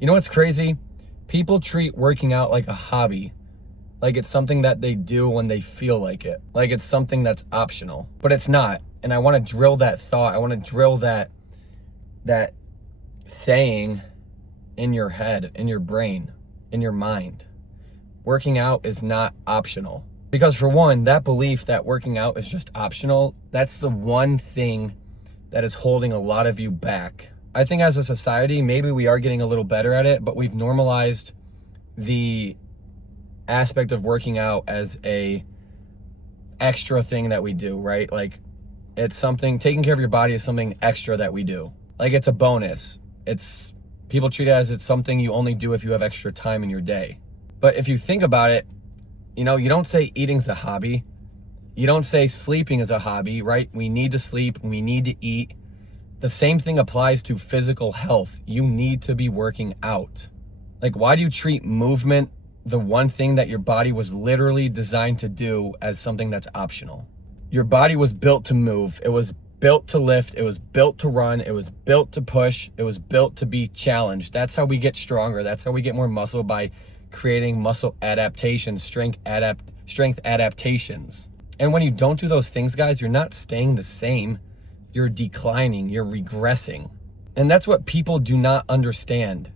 You know what's crazy? People treat working out like a hobby, like it's something that they do when they feel like it, like it's something that's optional, but it's not. And I want to drill that thought. I want to drill that saying in your head, in your brain, in your mind. Working out is not optional. Because for one, that belief that working out is just optional, that's the one thing that is holding a lot of you back. I think as a society, maybe we are getting a little better at it, but we've normalized the aspect of working out as a extra thing that we do, right? Like it's something, taking care of your body is something extra that we do. Like it's a bonus. It's, people treat it as it's something you only do if you have extra time in your day. But if you think about it, you know, you don't say eating's a hobby. You don't say sleeping is a hobby, right? We need to sleep, we need to eat. The same thing applies to physical health. You need to be working out. Like, why do you treat movement, the one thing that your body was literally designed to do, as something that's optional? Your body was built to move. It was built to lift. It was built to run. It was built to push. It was built to be challenged. That's how we get stronger. That's how we get more muscle, by creating muscle adaptations, strength adaptations. And when you don't do those things, guys, you're not staying the same. You're declining, you're regressing. And that's what people do not understand.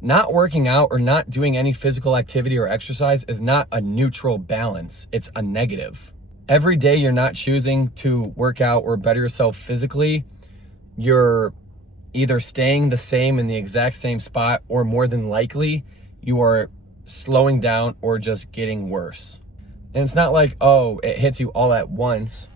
Not working out or not doing any physical activity or exercise is not a neutral balance. It's a negative. Every day you're not choosing to work out or better yourself physically, you're either staying the same in the exact same spot, or more than likely, you are slowing down or just getting worse. And it's not like, oh, it hits you all at once.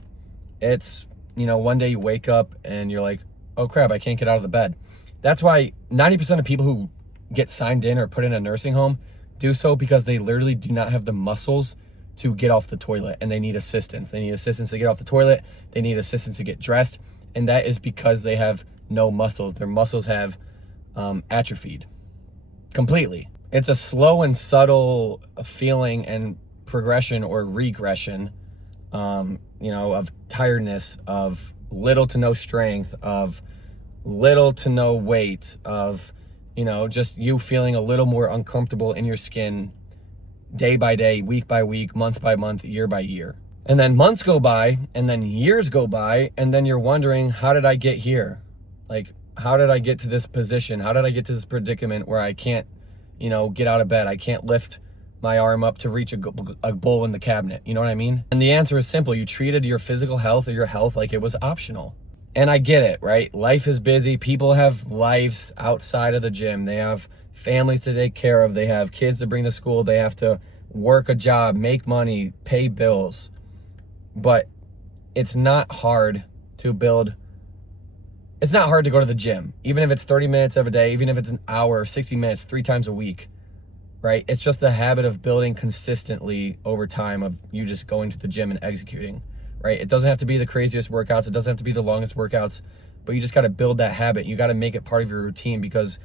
It's, you know, one day you wake up and you're like, oh crap, I can't get out of the bed. That's why 90% of people who get signed in or put in a nursing home do so because they literally do not have the muscles to get off the toilet, and they need assistance. They need assistance to get off the toilet. They need assistance to get dressed. And that is because they have no muscles. Their muscles have atrophied completely. It's a slow and subtle feeling and progression or regression, you know, of tiredness, of little to no strength, of little to no weight, of, you know, just you feeling a little more uncomfortable in your skin day by day, week by week, month by month, year by year. And then months go by, and then years go by, and then you're wondering, how did I get here? Like, how did I get to this position? How did I get to this predicament where I can't, you know, get out of bed? I can't lift my arm up to reach a bowl in the cabinet. You know what I mean? And the answer is simple. You treated your physical health or your health like it was optional. And I get it, right? Life is busy. People have lives outside of the gym. They have families to take care of. They have kids to bring to school. They have to work a job, make money, pay bills. But it's not hard to build. It's not hard to go to the gym, even if it's 30 minutes of a day, even if it's an hour, 60 minutes, 3 times a week, right? It's just the habit of building consistently over time, of you just going to the gym and executing, right? It doesn't have to be the craziest workouts. It doesn't have to be the longest workouts, but you just got to build that habit. You got to make it part of your routine, because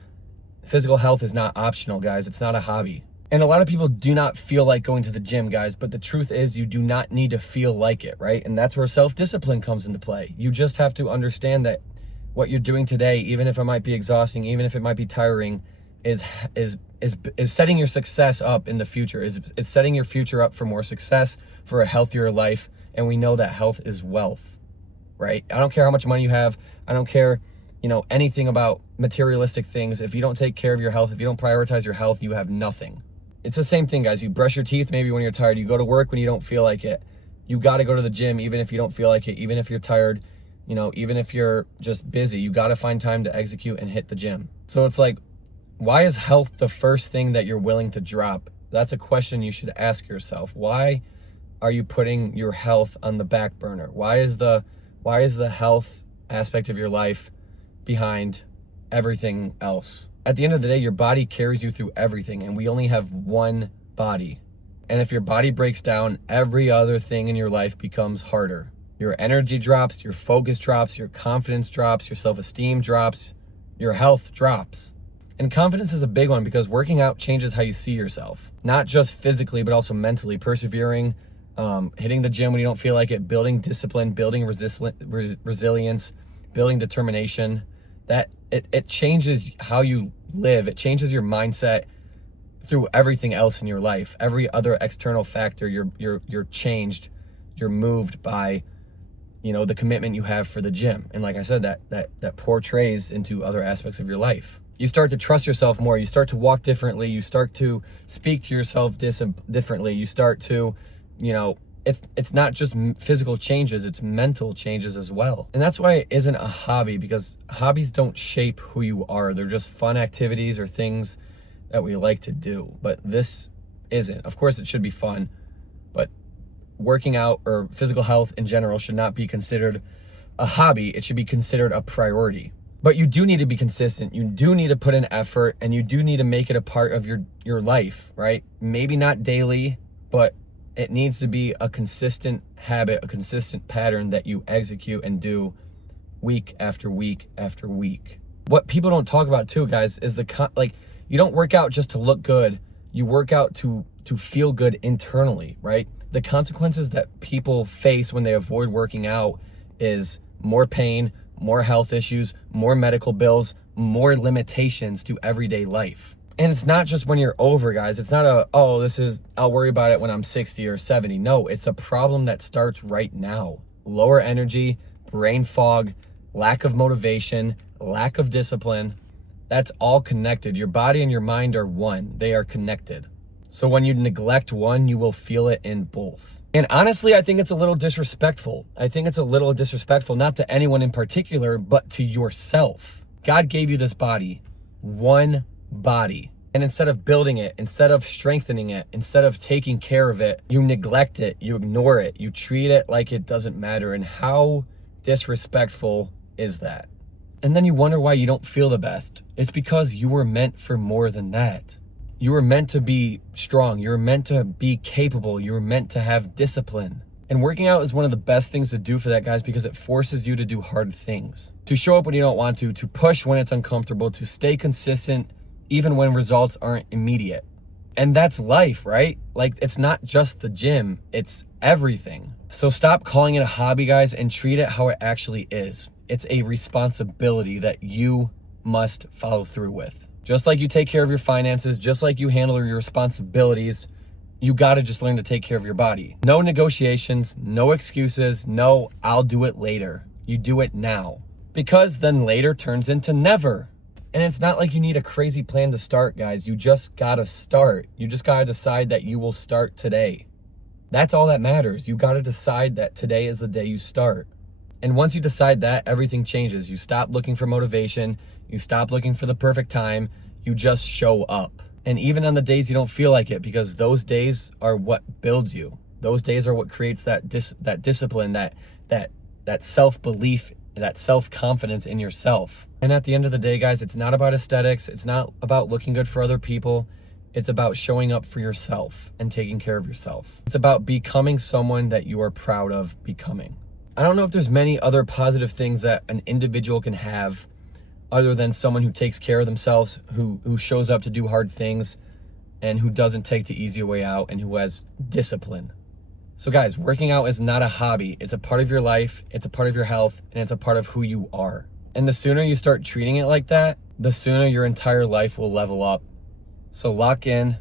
physical health is not optional, guys. It's not a hobby. And a lot of people do not feel like going to the gym, guys, but the truth is you do not need to feel like it, right? And that's where self-discipline comes into play. You just have to understand that what you're doing today, even if it might be exhausting, even if it might be tiring, is setting your success up in the future. It's setting your future up for more success, for a healthier life. And we know that health is wealth, right? I don't care how much money you have. I don't care, you know, anything about materialistic things. If you don't take care of your health, if you don't prioritize your health, you have nothing. It's the same thing, guys. You brush your teeth maybe when you're tired. You go to work when you don't feel like it. You got to go to the gym even if you don't feel like it, even if you're tired, you know, even if you're just busy. You got to find time to execute and hit the gym. So it's like, why is health the first thing that you're willing to drop? That's a question you should ask yourself. Why are you putting your health on the back burner? Why is the health aspect of your life behind everything else? At the end of the day, your body carries you through everything, and we only have one body. And if your body breaks down, every other thing in your life becomes harder. Your energy drops, your focus drops, your confidence drops, your self-esteem drops, your health drops. And confidence is a big one, because working out changes how you see yourself. Not just physically, but also mentally. Persevering, hitting the gym when you don't feel like it, building discipline, building resilience, building determination. That it changes how you live. It changes your mindset through everything else in your life. Every other external factor, you're changed, you're moved by, you know, the commitment you have for the gym. And like I said, that portrays into other aspects of your life. You start to trust yourself more. You start to walk differently. You start to speak to yourself differently. You start to, you know, it's not just physical changes, it's mental changes as well. And that's why it isn't a hobby, because hobbies don't shape who you are. They're just fun activities or things that we like to do. But this isn't. Of course, it should be fun, but working out or physical health in general should not be considered a hobby. It should be considered a priority. But you do need to be consistent. You do need to put in effort, and you do need to make it a part of your life, right? Maybe not daily, but it needs to be a consistent habit, a consistent pattern that you execute and do week after week after week. What people don't talk about too, guys, is you don't work out just to look good. You work out to feel good internally, right? The consequences that people face when they avoid working out is more pain, more health issues, more medical bills, more limitations to everyday life. And it's not just when you're over, guys. It's not I'll worry about it when I'm 60 or 70. No, it's a problem that starts right now. Lower energy, brain fog, lack of motivation, lack of discipline. That's all connected. Your body and your mind are one. They are connected. So when you neglect one, you will feel it in both. And honestly, I think it's a little disrespectful. I think it's a little disrespectful, not to anyone in particular, but to yourself. God gave you this body, one body. And instead of building it, instead of strengthening it, instead of taking care of it, you neglect it, you ignore it, you treat it like it doesn't matter. And how disrespectful is that? And then you wonder why you don't feel the best. It's because you were meant for more than that. You were meant to be strong. You were meant to be capable. You were meant to have discipline. And working out is one of the best things to do for that, guys, because it forces you to do hard things, to show up when you don't want to push when it's uncomfortable, to stay consistent even when results aren't immediate. And that's life, right? Like, it's not just the gym, it's everything. So stop calling it a hobby, guys, and treat it how it actually is. It's a responsibility that you must follow through with. Just like you take care of your finances, just like you handle your responsibilities, you gotta just learn to take care of your body. No negotiations, no excuses, no, I'll do it later. You do it now. Because then later turns into never. And it's not like you need a crazy plan to start, guys. You just gotta start. You just gotta decide that you will start today. That's all that matters. You gotta decide that today is the day you start. And once you decide that, everything changes. You stop looking for motivation. You stop looking for the perfect time. You just show up. And even on the days you don't feel like it, because those days are what builds you. Those days are what creates that discipline, that self-belief, that self-confidence in yourself. And at the end of the day, guys, it's not about aesthetics. It's not about looking good for other people. It's about showing up for yourself and taking care of yourself. It's about becoming someone that you are proud of becoming. I don't know if there's many other positive things that an individual can have other than someone who takes care of themselves, who shows up to do hard things, and who doesn't take the easy way out, and who has discipline. So guys, working out is not a hobby. It's a part of your life, it's a part of your health, and it's a part of who you are. And the sooner you start treating it like that, the sooner your entire life will level up. So lock in.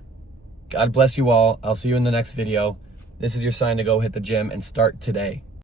God bless you all. I'll see you in the next video. This is your sign to go hit the gym and start today.